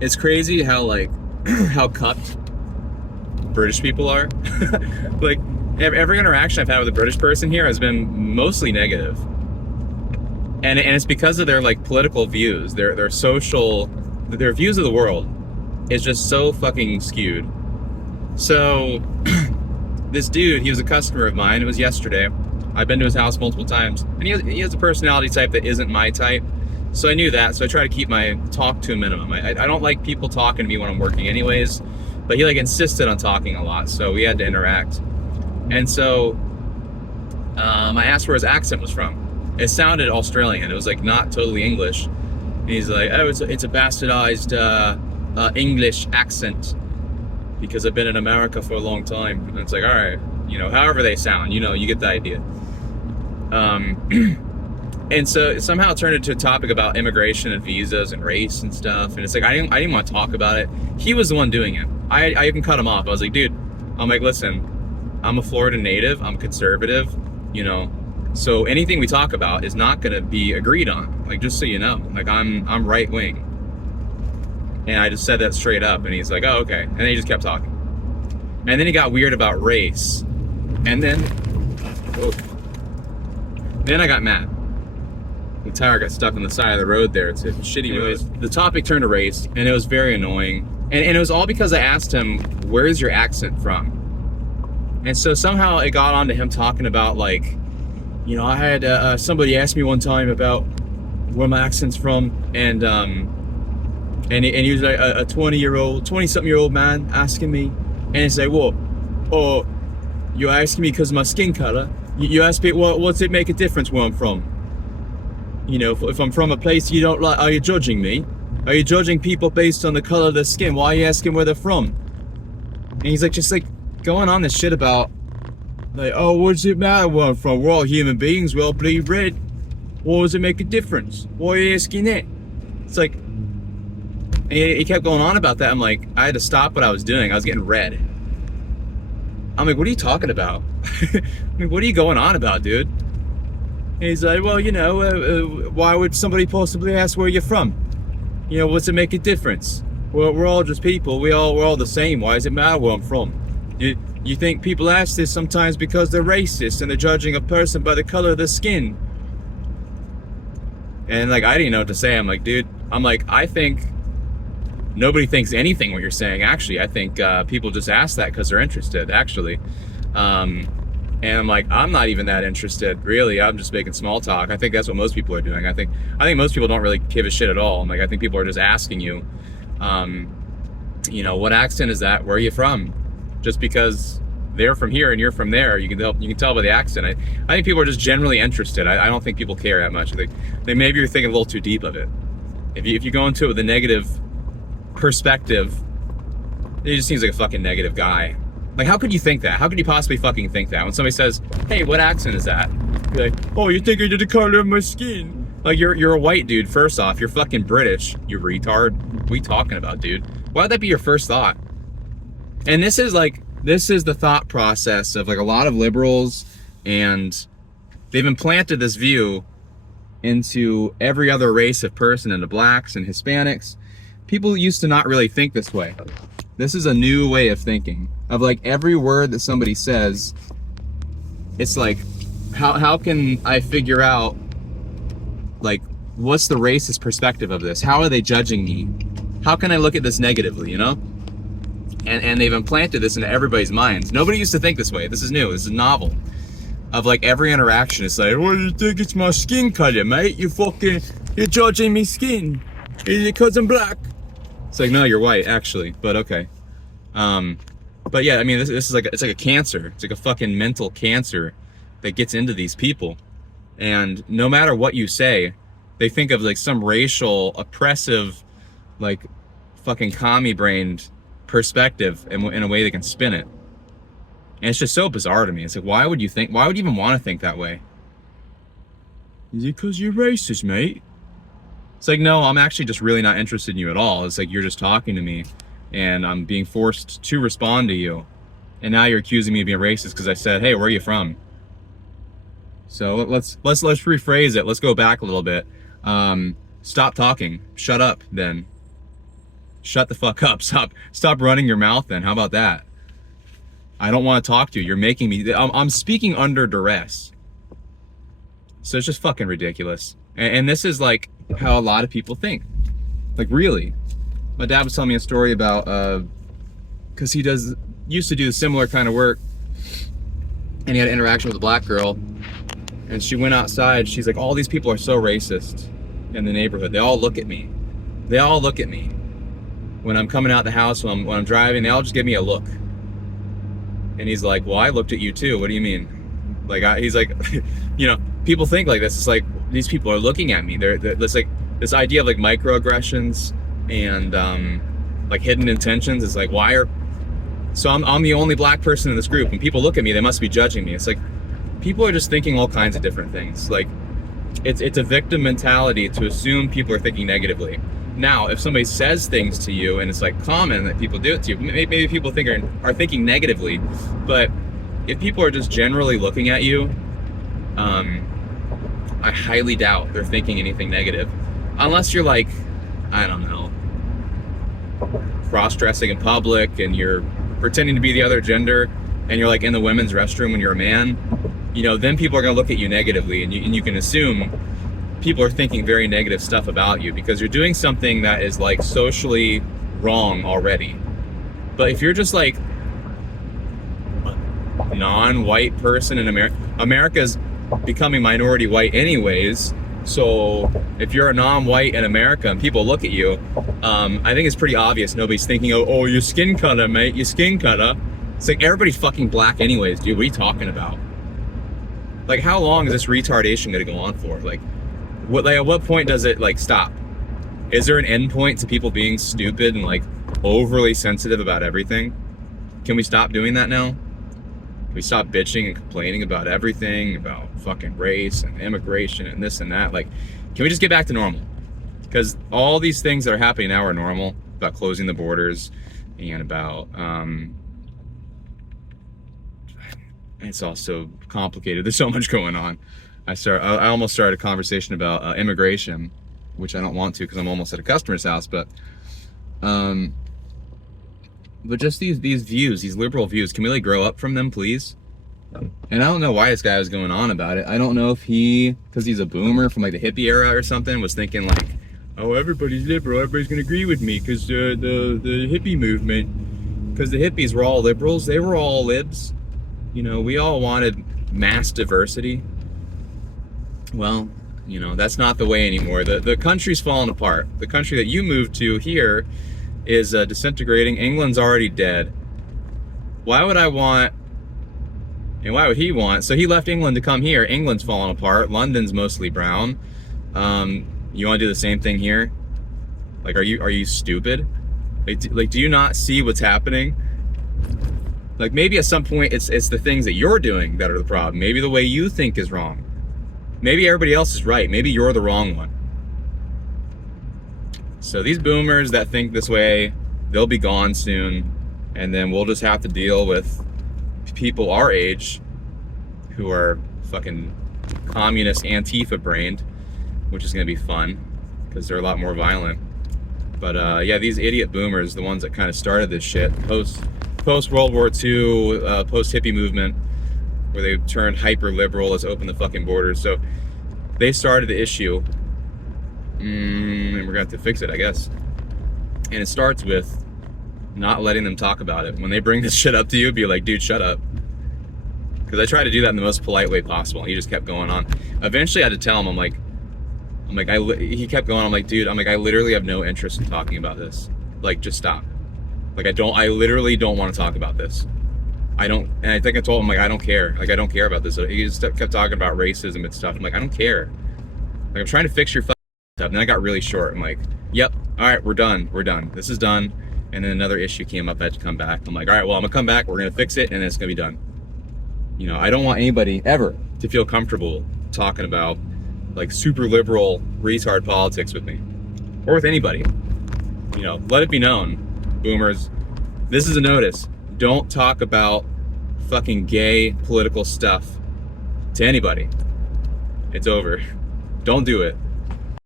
It's crazy how like how cucked British people are. Like every interaction I've had with a British person here has been mostly negative. And it's because of their like political views, their social, their views of the world is just so fucking skewed. So this dude, he was a customer of mine. It was yesterday. I've been to his house multiple times, and he has a personality type that isn't my type. So I knew that. So I try to keep my talk to a minimum. I don't like people talking to me when I'm working, anyways. But he like insisted on talking a lot, so we had to interact. And so I asked where his accent was from. It sounded Australian. It was like not totally English. And he's like, "Oh, it's a bastardized English accent because I've been in America for a long time." And it's like, all right, however they sound, you get the idea. And so somehow it turned into a topic about immigration and visas and race and stuff. And it's like I didn't want to talk about it. He was the one doing it. I even cut him off. I was like, dude, I'm like, listen, I'm a Florida native. I'm conservative, So anything we talk about is not going to be agreed on. Like, just so you know, like I'm right wing. And I just said that straight up. And he's like, oh, okay. And then he just kept talking. And then he got weird about race. And then I got mad. The tire got stuck on the side of the road there. It's a shitty road. The topic turned to race, and it was very annoying. And it was all because I asked him, where is your accent from? And so somehow it got on to him talking about, like, I had somebody ask me one time about where my accent's from, and he was like a 20-something-year-old man asking me, and it's like, what? Oh, you're asking me because of my skin color? You ask me, what's it make a difference where I'm from? If I'm from a place you don't like, are you judging me? Are you judging people based on the color of their skin? Why are you asking where they're from? And he's like, just like going on this shit about, like, oh, what does it matter where I'm from? We're all human beings, we all bleed red. What does it make a difference? Why are you asking it? It's like, and he kept going on about that. I'm like, I had to stop what I was doing. I was getting red. I'm like, what are you talking about? I mean, what are you going on about, dude? And he's like, well, why would somebody possibly ask where you're from? What's it make a difference? Well, we're all just people. We're all the same. Why does it matter where I'm from? You think people ask this sometimes because they're racist and they're judging a person by the color of their skin? And like, I didn't know what to say. I'm like, dude, I think nobody thinks anything what you're saying. Actually, I think people just ask that because they're interested, actually. And I'm like, I'm not even that interested, really. I'm just making small talk. I think that's what most people are doing. I think most people don't really give a shit at all. I'm like, I think people are just asking you, what accent is that? Where are you from? Just because they're from here and you're from there, you can tell by the accent. I think people are just generally interested. I don't think people care that much. They maybe you're thinking a little too deep of it. If you go into it with a negative perspective, he just seems like a fucking negative guy. Like, how could you think that? How could you possibly fucking think that? When somebody says, hey, what accent is that? You're like, oh, you're thinking of the color of my skin. Like, you're a white dude, first off. You're fucking British, you retard. What are you talking about, dude? Why would that be your first thought? And this is the thought process of, like, a lot of liberals, and they've implanted this view into every other race of person, into blacks and Hispanics. People used to not really think this way. This is a new way of thinking. Of like every word that somebody says, it's like, how can I figure out, like, what's the racist perspective of this? How are they judging me? How can I look at this negatively, And they've implanted this into everybody's minds. Nobody used to think this way. This is new. This is novel. Of like every interaction, it's like, what do you think it's my skin color, mate? You're judging me skin. Is it because I'm black? It's like, no, you're white, actually, but okay. But yeah, I mean, this is it's like a cancer. It's like a fucking mental cancer that gets into these people. And no matter what you say, they think of like some racial, oppressive, like fucking commie-brained perspective in a way they can spin it. And it's just so bizarre to me. It's like, why would you even want to think that way? Is it because you're racist, mate? It's like, no, I'm actually just really not interested in you at all. It's like, you're just talking to me and I'm being forced to respond to you. And now you're accusing me of being racist because I said, hey, where are you from? So let's rephrase it. Let's go back a little bit. Stop talking. Shut up then. shut the fuck up. Stop running your mouth then. How about that? I don't want to talk to you. You're making me, I'm speaking under duress. So it's just fucking ridiculous. And this is like how a lot of people think. Like, really. My dad was telling me a story about, cause he used to do similar kind of work, and he had an interaction with a black girl, and she went outside. She's like, all these people are so racist in the neighborhood. They all look at me. They all look at me. When I'm coming out the house, when I'm driving, they all just give me a look. And he's like, well, I looked at you too. What do you mean? Like, he's like, you know, people think like this. It's like, these people are looking at me. It's like this idea of like microaggressions and like hidden intentions. It's like, so I'm the only black person in this group, and people look at me, they must be judging me. It's like, people are just thinking all kinds of different things. Like, it's a victim mentality to assume people are thinking negatively. Now, if somebody says things to you and it's like common that people do it to you, maybe people are thinking negatively, but if people are just generally looking at you, I highly doubt they're thinking anything negative. Unless you're like, I don't know, cross-dressing in public and you're pretending to be the other gender and you're like in the women's restroom when you're a man, you know, then people are gonna look at you negatively, and you can assume people are thinking very negative stuff about you because you're doing something that is like socially wrong already. But if you're just like a non-white person in America's becoming minority white anyways, so if you're a non-white in America and people look at you, I think it's pretty obvious nobody's thinking, oh, you skin color, mate, you skin color. It's like, everybody's fucking black anyways, dude. What are you talking about? Like, how long is this retardation gonna go on for? Like, at what point does it like stop? Is there an end point to people being stupid and like overly sensitive about everything? Can we stop doing that now? Can we stop bitching and complaining about everything, about fucking race and immigration and this and that? Like, can we just get back to normal? Because all these things that are happening now are normal, about closing the borders and about, it's all so complicated. There's so much going on. I almost started a conversation about immigration, which I don't want to because I'm almost at a customer's house, but just these views, these liberal views, can we like grow up from them, please? And I don't know why this guy was going on about it. I don't know if because he's a boomer from like the hippie era or something, was thinking like, oh, everybody's liberal, everybody's gonna agree with me because the hippie movement, because the hippies were all liberals, they were all libs. You know, we all wanted mass diversity. Well, you know, that's not the way anymore. The country's falling apart. The country that you moved to here is disintegrating. England's already dead. Why would I want, and why would he want? So he left England to come here. England's falling apart. London's mostly brown. You want to do the same thing here? Like, are you stupid? Like, do you not see what's happening? Like, maybe at some point it's the things that you're doing that are the problem. Maybe the way you think is wrong. Maybe everybody else is right. Maybe you're the wrong one. So these boomers that think this way, they'll be gone soon. And then we'll just have to deal with people our age who are fucking communist Antifa brained, which is going to be fun because they're a lot more violent. But yeah, these idiot boomers, the ones that kind of started this shit, post World War II, post hippie movement, where they turned hyper liberal, let's open the fucking borders. So they started the issue, and we're gonna have to fix it, I guess. And it starts with not letting them talk about it. When they bring this shit up to you, be like, dude, shut up. Because I tried to do that in the most polite way possible, and he just kept going on. Eventually I had to tell him, he kept going, I'm like, dude, I literally have no interest in talking about this. Like, just stop. Like, I literally don't want to talk about this. And I think I told him, like, I don't care. Like, I don't care about this. He just kept talking about racism and stuff. I'm like, I don't care. Like, I'm trying to fix your fucking stuff. And then I got really short. I'm like, yep, all right, we're done. This is done. And then another issue came up. I had to come back. I'm like, all right, well, I'm gonna come back. We're gonna fix it, and then it's gonna be done. You know, I don't want anybody ever to feel comfortable talking about like super liberal retard politics with me, or with anybody. You know, let it be known, boomers, this is a notice. Don't talk about fucking gay political stuff to anybody. It's over. Don't do it.